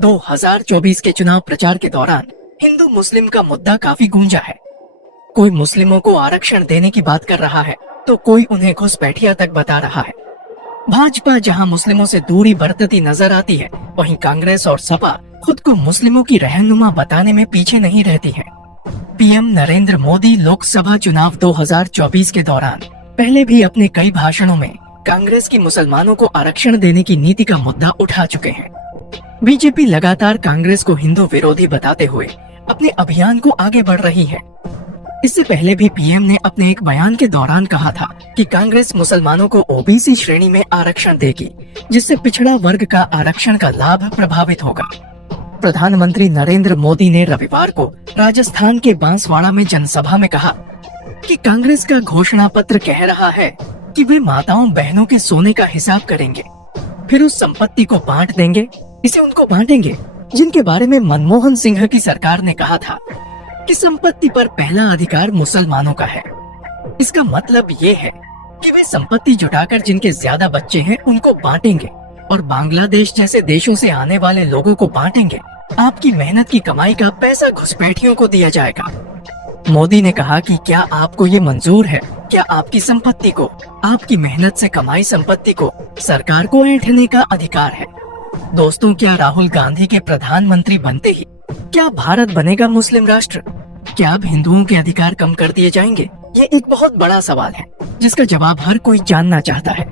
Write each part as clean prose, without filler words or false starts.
2024 के चुनाव प्रचार के दौरान हिंदू मुस्लिम का मुद्दा काफी गूंजा है। कोई मुस्लिमों को आरक्षण देने की बात कर रहा है तो कोई उन्हें घुसपैठिया तक बता रहा है। भाजपा जहां मुस्लिमों से दूरी बरतती नजर आती है, वहीं कांग्रेस और सपा खुद को मुस्लिमों की रहनुमा बताने में पीछे नहीं रहती है। पीएम नरेंद्र मोदी लोकसभा चुनाव 2024 के दौरान पहले भी अपने कई भाषणों में कांग्रेस की मुसलमानों को आरक्षण देने की नीति का मुद्दा उठा चुके हैं। बीजेपी लगातार कांग्रेस को हिंदू विरोधी बताते हुए अपने अभियान को आगे बढ़ रही है। इससे पहले भी पीएम ने अपने एक बयान के दौरान कहा था कि कांग्रेस मुसलमानों को ओबीसी श्रेणी में आरक्षण देगी, जिससे पिछड़ा वर्ग का आरक्षण का लाभ प्रभावित होगा। प्रधानमंत्री नरेंद्र मोदी ने रविवार को राजस्थान के बांसवाड़ा में जनसभा में कहा कि कांग्रेस का घोषणा पत्र कह रहा है कि वे माताओं बहनों के सोने का हिसाब करेंगे, फिर उस संपत्ति को बांट देंगे। इसे उनको बांटेंगे जिनके बारे में मनमोहन सिंह की सरकार ने कहा था कि संपत्ति पर पहला अधिकार मुसलमानों का है। इसका मतलब ये है कि वे संपत्ति जुटाकर जिनके ज्यादा बच्चे हैं उनको बांटेंगे और बांग्लादेश जैसे देशों से आने वाले लोगों को बांटेंगे। आपकी मेहनत की कमाई का पैसा घुसपैठियों को दिया जाएगा। मोदी ने कहा कि क्या आपको ये मंजूर है? क्या आपकी संपत्ति को, आपकी मेहनत से कमाई संपत्ति को सरकार को ऐंठने का अधिकार है? दोस्तों, क्या राहुल गांधी के प्रधानमंत्री बनते ही क्या भारत बनेगा मुस्लिम राष्ट्र? क्या अब हिंदुओं के अधिकार कम कर दिए जाएंगे? ये एक बहुत बड़ा सवाल है जिसका जवाब हर कोई जानना चाहता है।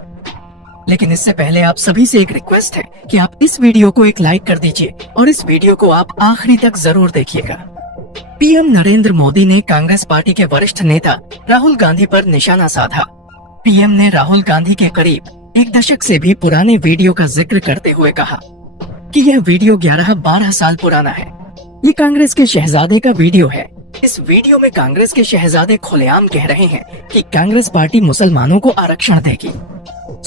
लेकिन इससे पहले आप सभी से एक रिक्वेस्ट है कि आप इस वीडियो को एक लाइक कर दीजिए और इस वीडियो को आप आखिरी तक जरूर देखिएगा। पीएम नरेंद्र मोदी ने कांग्रेस पार्टी के वरिष्ठ नेता राहुल गांधी पर निशाना साधा। पीएम ने राहुल गांधी के करीब एक दशक से भी पुराने वीडियो का जिक्र करते हुए कहा कि यह वीडियो 11-12 साल पुराना है। ये कांग्रेस के शहजादे का वीडियो है। इस वीडियो में कांग्रेस के शहजादे खुलेआम कह रहे हैं कि कांग्रेस पार्टी मुसलमानों को आरक्षण देगी।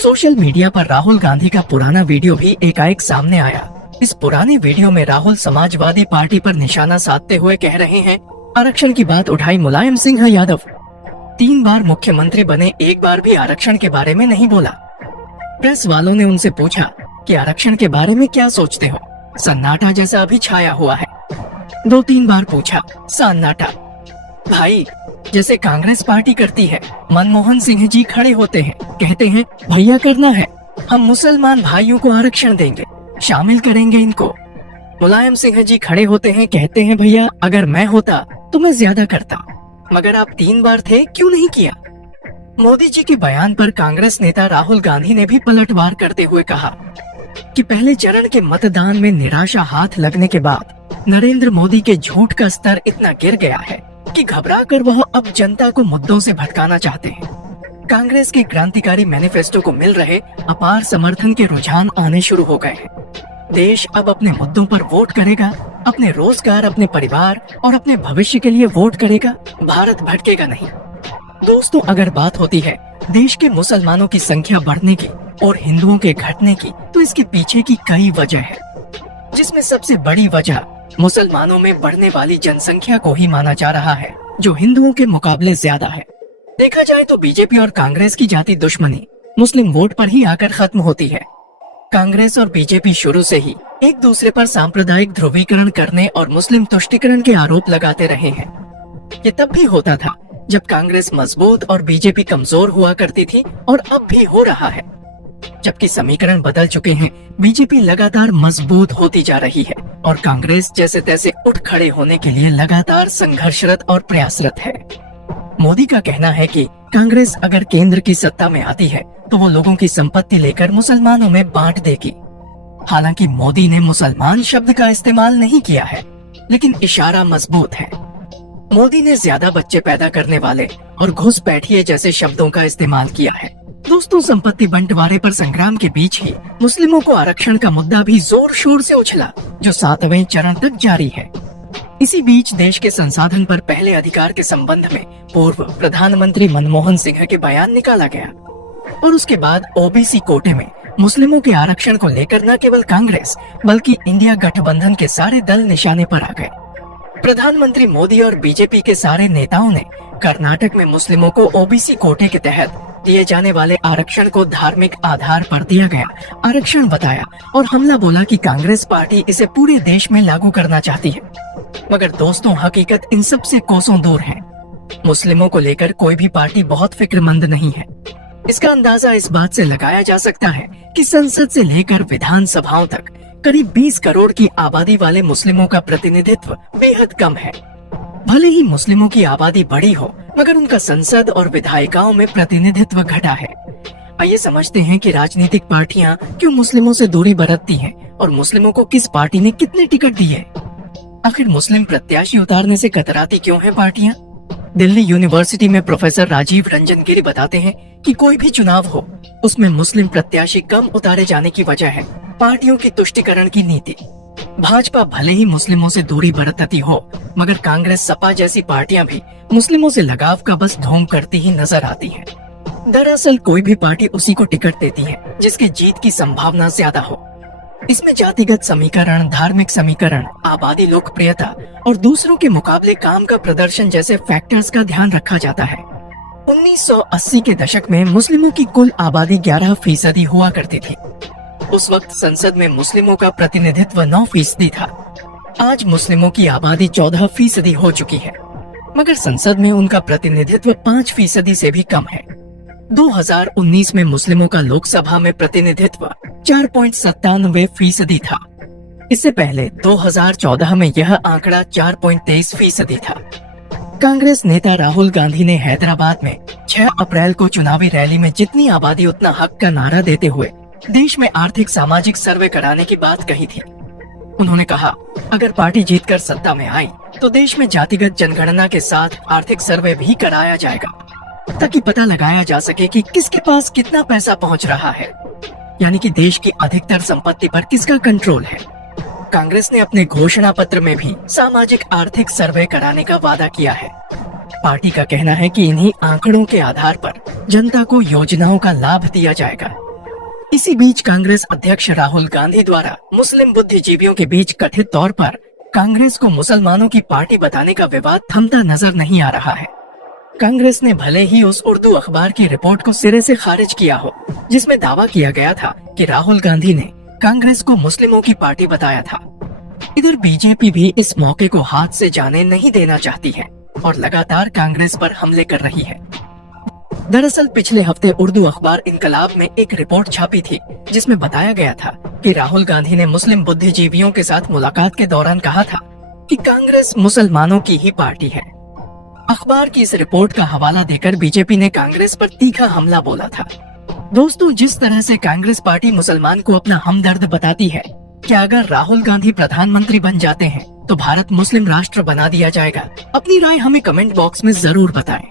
सोशल मीडिया पर राहुल गांधी का पुराना वीडियो भी एकाएक सामने आया। इस पुराने वीडियो में राहुल समाजवादी पार्टी पर निशाना साधते हुए कह रहे हैं, आरक्षण की बात उठाई मुलायम सिंह यादव। 3 बार मुख्यमंत्री बने, एक बार भी आरक्षण के बारे में नहीं बोला। प्रेस वालों ने उनसे पूछा कि आरक्षण के बारे में क्या सोचते हो? सन्नाटा जैसा अभी छाया हुआ है। 2-3 बार पूछा, सन्नाटा। भाई, जैसे कांग्रेस पार्टी करती है। मनमोहन सिंह जी खड़े होते हैं, कहते हैं भैया करना है, हम मुसलमान भाइयों को आरक्षण देंगे, शामिल करेंगे इनको। मुलायम सिंह जी खड़े होते हैं, कहते हैं भैया अगर मैं होता तो मैं ज्यादा करता, मगर आप 3 बार थे, क्यों नहीं किया? मोदी जी के बयान पर कांग्रेस नेता राहुल गांधी ने भी पलटवार करते हुए कहा कि पहले चरण के मतदान में निराशा हाथ लगने के बाद नरेंद्र मोदी के झूठ का स्तर इतना गिर गया है कि घबरा कर वह अब जनता को मुद्दों से भटकाना चाहते हैं। कांग्रेस के क्रांतिकारी मैनिफेस्टो को मिल रहे अपार समर्थन के रुझान आने शुरू हो गए हैं। देश अब अपने मुद्दों पर वोट करेगा, अपने रोजगार, अपने परिवार और अपने भविष्य के लिए वोट करेगा। भारत भटकेगा नहीं। दोस्तों, अगर बात होती है देश के मुसलमानों की संख्या बढ़ने की और हिंदुओं के घटने की, तो इसके पीछे की कई वजह है, जिसमें सबसे बड़ी वजह मुसलमानों में बढ़ने वाली जनसंख्या को ही माना जा रहा है, जो हिंदुओं के मुकाबले ज्यादा है। देखा जाए तो बीजेपी और कांग्रेस की जाति दुश्मनी मुस्लिम वोट पर ही आकर खत्म होती है। कांग्रेस और बीजेपी शुरू से ही एक दूसरे पर सांप्रदायिक ध्रुवीकरण करने और मुस्लिम तुष्टीकरण के आरोप लगाते रहे हैं। ये तब भी होता था जब कांग्रेस मजबूत और बीजेपी कमजोर हुआ करती थी, और अब भी हो रहा है। जबकि समीकरण बदल चुके हैं, बीजेपी लगातार मजबूत होती जा रही है और कांग्रेस जैसे तैसे उठ खड़े होने के लिए लगातार संघर्षरत और प्रयासरत है। मोदी का कहना है कि कांग्रेस अगर केंद्र की सत्ता में आती है तो वो लोगों की संपत्ति लेकर मुसलमानों में बांट देगी। हालांकि मोदी ने मुसलमान शब्द का इस्तेमाल नहीं किया है, लेकिन इशारा मजबूत है। मोदी ने ज्यादा बच्चे पैदा करने वाले और घुसपैठिए जैसे शब्दों का इस्तेमाल किया है। दोस्तों, संपत्ति बंटवारे पर संग्राम के बीच ही मुस्लिमों को आरक्षण का मुद्दा भी जोर शोर से उछला, जो 7वें चरण तक जारी है। इसी बीच देश के संसाधन पर पहले अधिकार के संबंध में पूर्व प्रधानमंत्री मनमोहन सिंह के बयान निकाला गया और उसके बाद ओबीसी कोटे में मुस्लिमों के आरक्षण को लेकर न केवल कांग्रेस बल्कि इंडिया गठबंधन के सारे दल निशाने पर आ गए। प्रधानमंत्री मोदी और बीजेपी के सारे नेताओं ने कर्नाटक में मुस्लिमों को ओबीसी कोटे के तहत दिए जाने वाले आरक्षण को धार्मिक आधार पर दिया गया आरक्षण बताया और हमला बोला कि कांग्रेस पार्टी इसे पूरे देश में लागू करना चाहती है। मगर दोस्तों, हकीकत इन सब से कोसों दूर है। मुस्लिमों को लेकर कोई भी पार्टी बहुत फिक्रमंद नहीं है। इसका अंदाजा इस बात से लगाया जा सकता है कि संसद से लेकर विधानसभाओं तक करीब 20 करोड़ की आबादी वाले मुस्लिमों का प्रतिनिधित्व बेहद कम है। भले ही मुस्लिमों की आबादी बड़ी हो, मगर उनका संसद और विधायिकाओं में प्रतिनिधित्व घटा है। आइए समझते हैं कि राजनीतिक पार्टियां क्यों मुस्लिमों से दूरी बरतती हैं और मुस्लिमों को किस पार्टी ने कितने टिकट दिए। आखिर मुस्लिम प्रत्याशी उतारने से कतराती क्यों है पार्टियां? दिल्ली यूनिवर्सिटी में प्रोफेसर राजीव रंजन गिरी बताते हैं कि कोई भी चुनाव हो, उसमें मुस्लिम प्रत्याशी कम उतारे जाने की वजह है पार्टियों की तुष्टीकरण की नीति। भाजपा भले ही मुस्लिमों से दूरी बरतती हो, मगर कांग्रेस, सपा जैसी पार्टियां भी मुस्लिमों से लगाव का बस ढोंग करती ही नजर आती हैं। दरअसल कोई भी पार्टी उसी को टिकट देती है जिसकी जीत की संभावना ज्यादा हो। इसमें जातिगत समीकरण, धार्मिक समीकरण, आबादी लोकप्रियता और दूसरों के मुकाबले काम का प्रदर्शन जैसे फैक्टर्स का ध्यान रखा जाता है। 1980 के दशक में मुस्लिमों की कुल आबादी 11% हुआ करती थी। उस वक्त संसद में मुस्लिमों का प्रतिनिधित्व 9% था। आज मुस्लिमों की आबादी 14% हो चुकी है, मगर संसद में उनका प्रतिनिधित्व 5% से भी कम है। 2019 में मुस्लिमों का लोकसभा में प्रतिनिधित्व 4.97% था। इससे पहले 2014 में यह आंकड़ा 4.23% था। कांग्रेस नेता राहुल गांधी ने हैदराबाद में 6 अप्रैल को चुनावी रैली में जितनी आबादी उतना हक का नारा देते हुए देश में आर्थिक सामाजिक सर्वे कराने की बात कही थी। उन्होंने कहा, अगर पार्टी जीतकर सत्ता में आई तो देश में जातिगत जनगणना के साथ आर्थिक सर्वे भी कराया जाएगा, ताकि पता लगाया जा सके कि किसके पास कितना पैसा पहुंच रहा है, यानी कि देश की अधिकतर संपत्ति पर किसका कंट्रोल है। कांग्रेस ने अपने घोषणा पत्र में भी सामाजिक आर्थिक सर्वे कराने का वादा किया है। पार्टी का कहना है कि इन्हीं आंकड़ों के आधार पर जनता को योजनाओं का लाभ दिया जाएगा। इसी बीच कांग्रेस अध्यक्ष राहुल गांधी द्वारा मुस्लिम बुद्धिजीवियों के बीच कथित तौर पर कांग्रेस को मुसलमानों की पार्टी बताने का विवाद थमता नजर नहीं आ रहा है। कांग्रेस ने भले ही उस उर्दू अखबार की रिपोर्ट को सिरे से खारिज किया हो, जिसमें दावा किया गया था कि राहुल गांधी ने कांग्रेस को मुस्लिमों की पार्टी बताया था। इधर बीजेपी भी इस मौके को हाथ से जाने नहीं देना चाहती है और लगातार कांग्रेस पर हमले कर रही है। दरअसल पिछले हफ्ते उर्दू अखबार इनकलाब में एक रिपोर्ट छापी थी, जिसमें बताया गया था कि राहुल गांधी ने मुस्लिम बुद्धिजीवियों के साथ मुलाकात के दौरान कहा था कि कांग्रेस मुसलमानों की ही पार्टी है। अखबार की इस रिपोर्ट का हवाला देकर बीजेपी ने कांग्रेस पर तीखा हमला बोला था। दोस्तों, जिस तरह से कांग्रेस पार्टी मुसलमान को अपना हमदर्द बताती है, क्या अगर राहुल गांधी प्रधानमंत्री बन जाते हैं तो भारत मुस्लिम राष्ट्र बना दिया जाएगा? अपनी राय हमें कमेंट बॉक्स में जरूर बताएं।